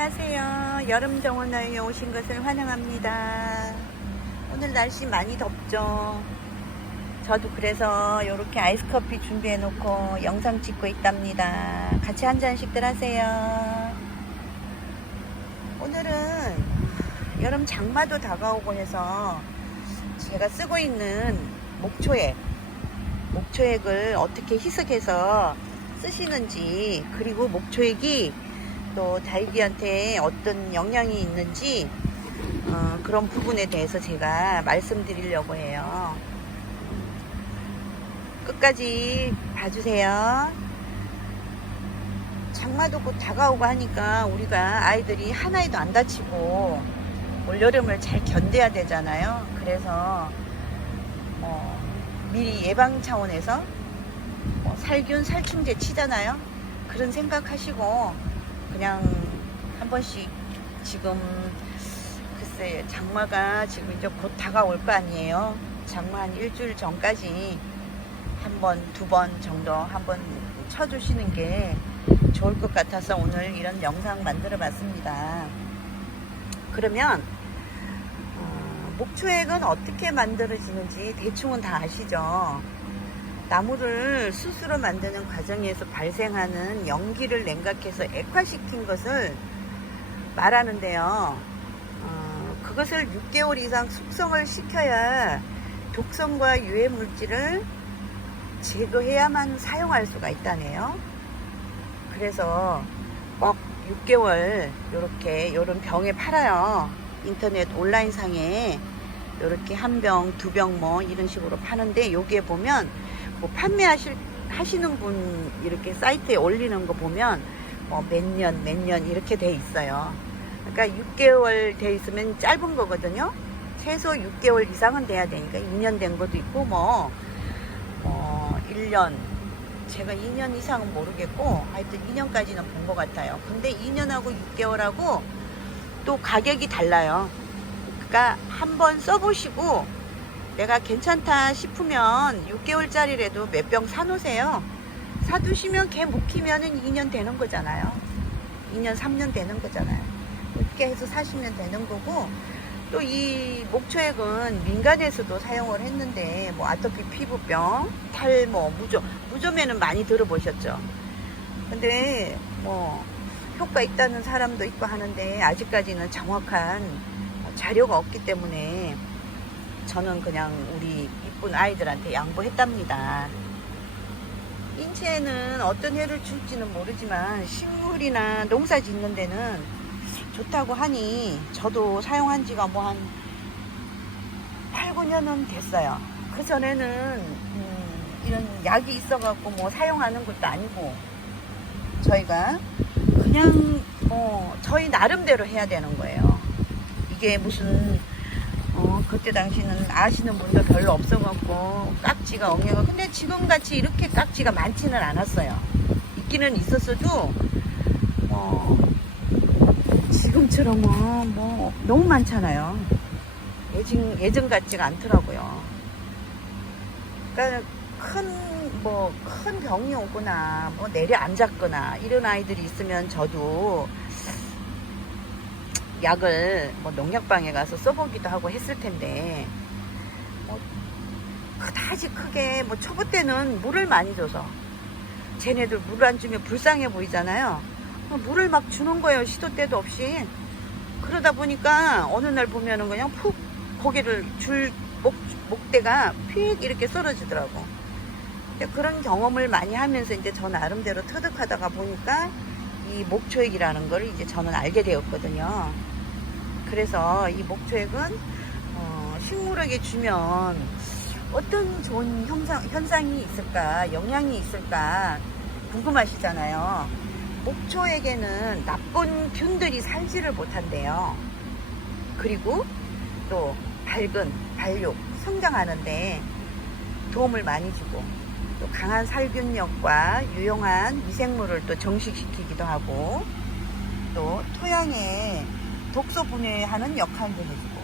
안녕하세요. 여름 정원화에 오신 것을 환영합니다. 오늘 날씨 많이 덥죠. 저도 그래서 이렇게 아이스커피 준비해 놓고 영상 찍고 있답니다. 같이 한 잔씩들 하세요. 오늘은 여름 장마도 다가오고 해서 제가 쓰고 있는 목초액을 어떻게 희석해서 쓰시는지, 그리고 목초액이 또 다육이한테 어떤 영향이 있는지 그런 부분에 대해서 제가 말씀드리려고 해요. 끝까지 봐주세요. 장마도 곧 다가오고 하니까 우리가 아이들이 하나에도 안 다치고 올여름을 잘 견뎌야 되잖아요. 그래서 미리 예방 차원에서 살균 살충제 치잖아요. 그런 생각하시고 그냥 한 번씩, 지금 글쎄 장마가 지금 이제 곧 다가올 거 아니에요. 장마 한 일주일 전까지 한 번, 두 번 정도 한번 쳐주시는 게 좋을 것 같아서 오늘 이런 영상 만들어 봤습니다. 그러면 목초액은 어떻게 만들어지는지 대충은 다 아시죠? 나무를 스스로 만드는 과정에서 발생하는 연기를 냉각해서 액화시킨 것을 말하는데요. 그것을 6개월 이상 숙성을 시켜야 독성과 유해 물질을 제거해야만 사용할 수가 있다네요. 그래서 꼭 6개월 요런 병에 팔아요. 인터넷 온라인 상에 요렇게 한 병, 두 병 뭐 이런 식으로 파는데, 여기에 보면 뭐 하시는 분 이렇게 사이트에 올리는 거 보면 몇 년 이렇게 돼 있어요. 그러니까 6개월 돼 있으면 짧은 거거든요. 최소 6개월 이상은 돼야 되니까 2년 된 것도 있고 1년, 제가 2년 이상은 모르겠고 하여튼 2년까지는 본 것 같아요. 근데 2년하고 6개월하고 또 가격이 달라요. 그러니까 한번 써보시고 내가 괜찮다 싶으면 6개월짜리라도 몇 병 사놓으세요. 사두시면 걔 묵히면은 2년 되는 거잖아요. 2년, 3년 되는 거잖아요. 그렇게 해서 사시면 되는 거고, 또 이 목초액은 민간에서도 사용을 했는데, 아토피 피부병, 탈모, 무좀에는 많이 들어보셨죠? 근데 효과 있다는 사람도 있고 하는데 아직까지는 정확한 자료가 없기 때문에 저는 그냥 우리 이쁜 아이들한테 양보했답니다. 인체에는 어떤 해를 줄지는 모르지만 식물이나 농사 짓는 데는 좋다고 하니 저도 사용한 지가 한 8, 9년은 됐어요. 그 전에는 이런 약이 있어갖고 사용하는 것도 아니고, 저희가 그냥 저희 나름대로 해야 되는 거예요. 이게 무슨 그때 당시는 아시는 분도 별로 없어갖고 깍지가 엉겨가, 근데 지금같이 이렇게 깍지가 많지는 않았어요. 있기는 있었어도 지금처럼 너무 많잖아요. 예전 같지가 않더라고요. 그러니까 큰 병이 오거나 내려앉았거나 이런 아이들이 있으면 저도 약을 농약방에 가서 써보기도 하고 했을 텐데, 그다지 크게 초보 때는 물을 많이 줘서, 쟤네들 물을 안 주면 불쌍해 보이잖아요. 물을 막 주는 거예요. 시도 때도 없이. 그러다 보니까 어느 날 보면은 그냥 푹 고개를 목대가 휙 이렇게 썰어지더라고. 근데 그런 경험을 많이 하면서 이제 저 나름대로 터득하다가 보니까 이 목초액이라는 걸 이제 저는 알게 되었거든요. 그래서 이 목초액은 식물에게 주면 어떤 좋은 현상이 있을까, 영향이 있을까 궁금하시잖아요. 목초액에는 나쁜 균들이 살지를 못한대요. 그리고 또 발육, 성장하는데 도움을 많이 주고, 또 강한 살균력과 유용한 미생물을 또 정식시키기도 하고, 또 토양에 독소 분해하는 역할도 해주고,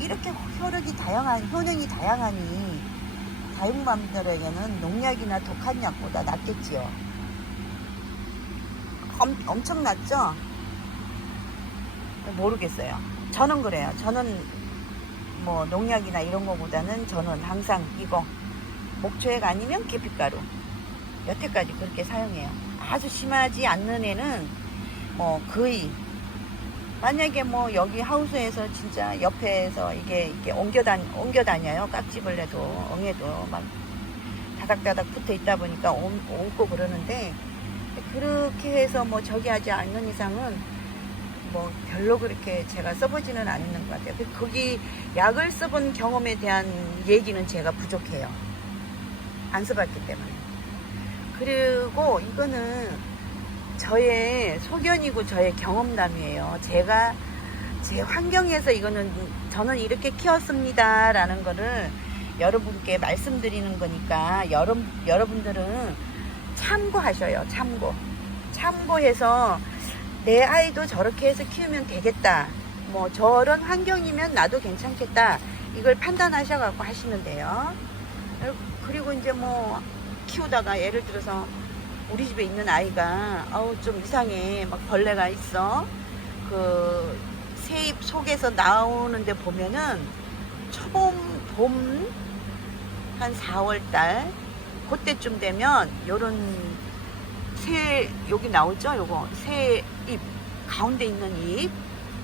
이렇게 효능이 다양하니 다육맘들에게는 농약이나 독한 약보다 낫겠지요. 엄청났죠? 모르겠어요. 저는 그래요. 저는 뭐 농약이나 이런 거보다는 저는 항상 이거 목초액 아니면 계피가루 여태까지 그렇게 사용해요. 아주 심하지 않는 애는 뭐 거의, 만약에 뭐 여기 하우스에서 진짜 옆에서 이게 옮겨 다녀요. 깍지벌레도 엉에도 막 다닥다닥 붙어 있다 보니까 옮고 그러는데, 그렇게 해서 뭐 저기 하지 않는 이상은 뭐 별로 그렇게 제가 써보지는 않는 것 같아요. 거기 약을 써본 경험에 대한 얘기는 제가 부족해요. 안 써봤기 때문에. 그리고 이거는 저의 소견이고 저의 경험담이에요. 제가 제 환경에서 이거는 저는 이렇게 키웠습니다 라는 거를 여러분께 말씀드리는 거니까 여러분들은 참고하셔요. 참고해서 내 아이도 저렇게 해서 키우면 되겠다, 뭐 저런 환경이면 나도 괜찮겠다, 이걸 판단하셔갖고 하시면 돼요. 그리고 이제 뭐 키우다가 예를 들어서 우리 집에 있는 아이가 좀 이상해, 막 벌레가 있어, 그 새잎 속에서 나오는데 보면은 봄 한 4월달 그때쯤 되면 요런 여기 나오죠? 요거 새 잎 가운데 있는 잎,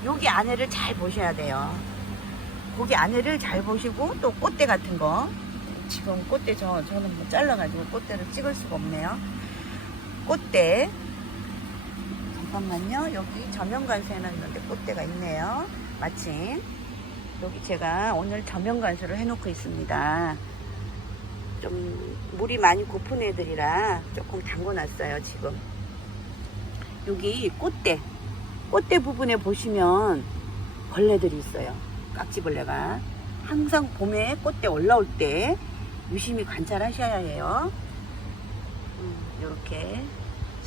여기 안에를 잘 보셔야 돼요. 거기 안에를 잘 보시고, 또 꽃대 같은 거, 지금 꽃대 저는 뭐 잘라가지고 꽃대를 찍을 수가 없네요. 꽃대, 잠깐만요. 여기 저면관수 해놨는데 꽃대가 있네요. 마침 여기 제가 오늘 저면관수를 해놓고 있습니다. 좀 물이 많이 고픈 애들이라 조금 담궈놨어요. 지금 여기 꽃대 부분에 보시면 벌레들이 있어요. 깍지벌레가. 항상 봄에 꽃대 올라올 때 유심히 관찰하셔야 해요. 요렇게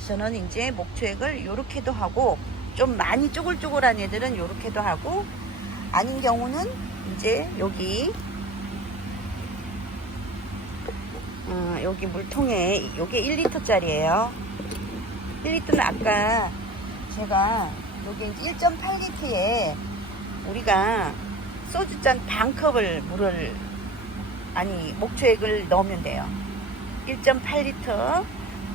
저는 이제 목초액을 요렇게도 하고, 좀 많이 쪼글쪼글한 애들은 요렇게도 하고, 아닌 경우는 이제 여기 여기 물통에, 요게 1리터짜리예요 1리터는 아까 제가 요게 1.8리터에 우리가 소주잔 반컵을 목초액을 넣으면 돼요. 1.8리터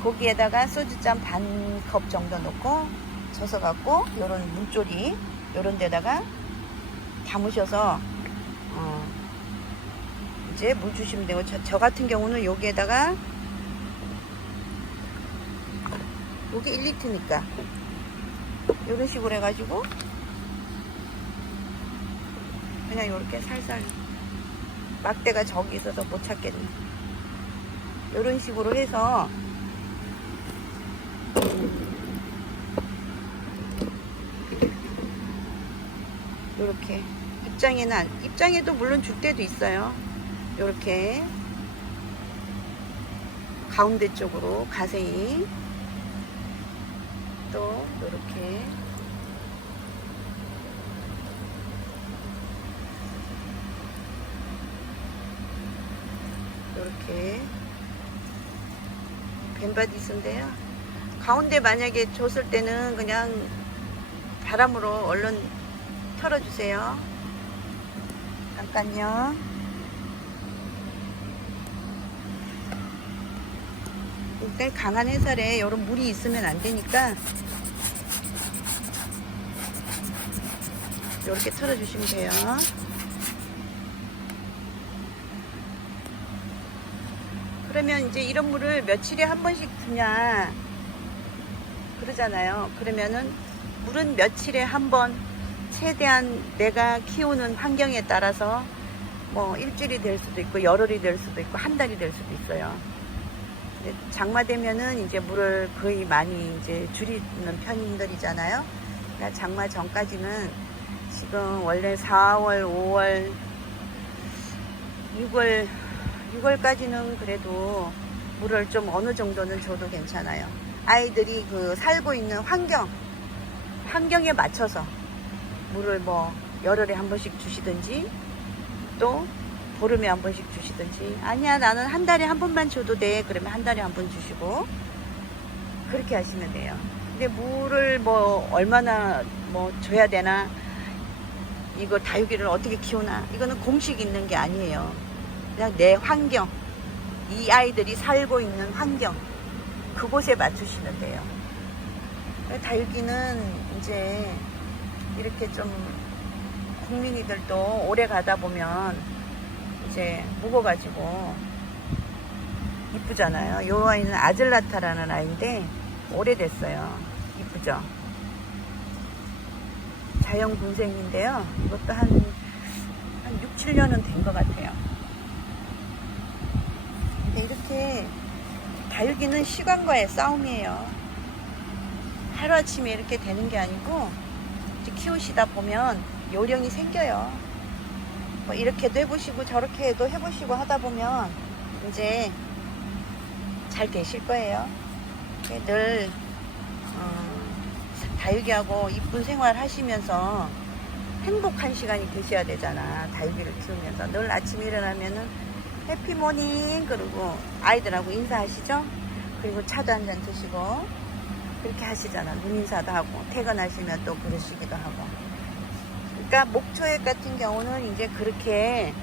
거기에다가 소주잔 반컵 정도 넣고 젖어 갖고 요런 물조리 요런 데다가 담으셔서 이제 물 주시면 되고, 저 같은 경우는 여기에다가, 여기 1리터니까 이런 식으로 해가지고 그냥 이렇게 살살, 막대가 저기 있어서 못 찾겠네. 이런 식으로 해서 이렇게 입장에도 물론 줄 때도 있어요. 이렇게 가운데 쪽으로 가세히, 또 이렇게 벤바디스인데요. 가운데 만약에 줬을 때는 그냥 바람으로 얼른 털어주세요. 잠깐요. 일단 강한 해살에 이런 물이 있으면 안 되니까 이렇게 털어주시면 돼요. 그러면 이제 이런 물을 며칠에 한 번씩 주냐 그러잖아요. 그러면은 물은 며칠에 한 번, 최대한 내가 키우는 환경에 따라서 뭐 일주일이 될 수도 있고 열흘이 될 수도 있고 한 달이 될 수도 있어요. 장마 되면은 이제 물을 거의 많이 이제 줄이는 편들이잖아요. 그러니까 장마 전까지는 지금 원래 4월, 5월, 6월까지는 그래도 물을 좀 어느 정도는 줘도 괜찮아요. 아이들이 그 살고 있는 환경에 맞춰서 물을 뭐 열흘에 한 번씩 주시든지, 또 보름에 한 번씩 주시든지, 아니야 나는 한 달에 한 번만 줘도 돼 그러면 한 달에 한 번 주시고, 그렇게 하시면 돼요. 근데 물을 뭐 얼마나 뭐 줘야 되나, 이거 다육이를 어떻게 키우나, 이거는 공식이 있는 게 아니에요. 그냥 내 환경, 이 아이들이 살고 있는 환경, 그곳에 맞추시면 돼요. 다육이는 이제 이렇게 좀 국민이들도 오래 가다 보면 이제 묵어가지고 이쁘잖아요. 요 아이는 아즐라타라는 아이인데 오래됐어요. 이쁘죠? 자연 군생인데요. 이것도 한 6, 7년은 된 것 같아요. 근데 이렇게 다육이는 시간과의 싸움이에요. 하루아침에 이렇게 되는 게 아니고 이제 키우시다 보면 요령이 생겨요. 뭐 이렇게도 해보시고 저렇게도 해보시고 하다 보면 이제 잘 되실 거예요. 늘 다육이하고 이쁜 생활 하시면서 행복한 시간이 되셔야 되잖아. 다육이를 키우면서 늘 아침에 일어나면은 해피모닝 그러고 아이들하고 인사하시죠. 그리고 차도 한잔 드시고 그렇게 하시잖아. 눈인사도 하고 퇴근하시면 또 그러시기도 하고. 그러니까 목초액 같은 경우는 이제 그렇게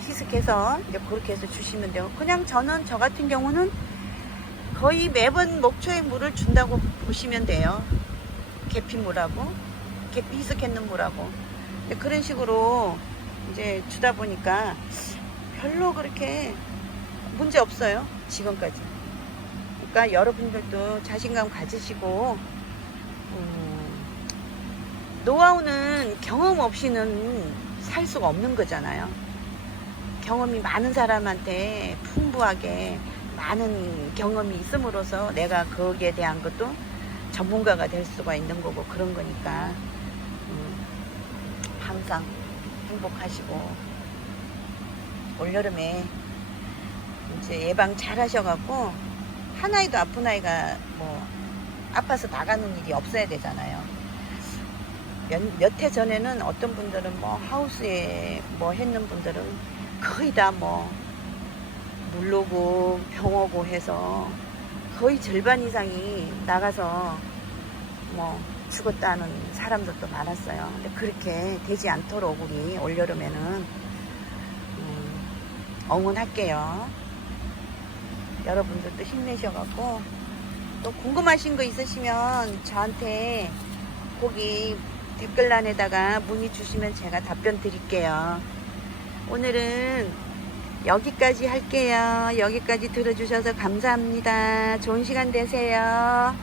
희석해서 이제 그렇게 해서 주시면 돼요. 그냥 저는 저 같은 경우는 거의 매번 목초액 물을 준다고 보시면 돼요. 계피물하고 계피 희석했는 물하고 그런 식으로 이제 주다 보니까 별로 그렇게 문제 없어요. 지금까지. 그러니까 여러분들도 자신감 가지시고 노하우는 경험 없이는 살 수가 없는 거잖아요. 경험이 많은 사람한테 풍부하게 많은 경험이 있음으로써 내가 거기에 대한 것도 전문가가 될 수가 있는 거고 그런 거니까 항상 행복하시고 올여름에 이제 예방 잘 하셔갖고 한 아이도 아픈 아이가 뭐 아파서 나가는 일이 없어야 되잖아요. 몇 해 전에는 어떤 분들은 뭐 하우스에 뭐 했는 분들은 거의 다 뭐 물로고 병오고 해서 거의 절반 이상이 나가서 뭐 죽었다는 사람들도 많았어요. 근데 그렇게 되지 않도록 우리 올여름에는 응원할게요. 여러분들도 힘내셔갖고 또 궁금하신 거 있으시면 저한테 거기 댓글란에다가 문의 주시면 제가 답변 드릴게요. 오늘은 여기까지 할게요. 여기까지 들어주셔서 감사합니다. 좋은 시간 되세요.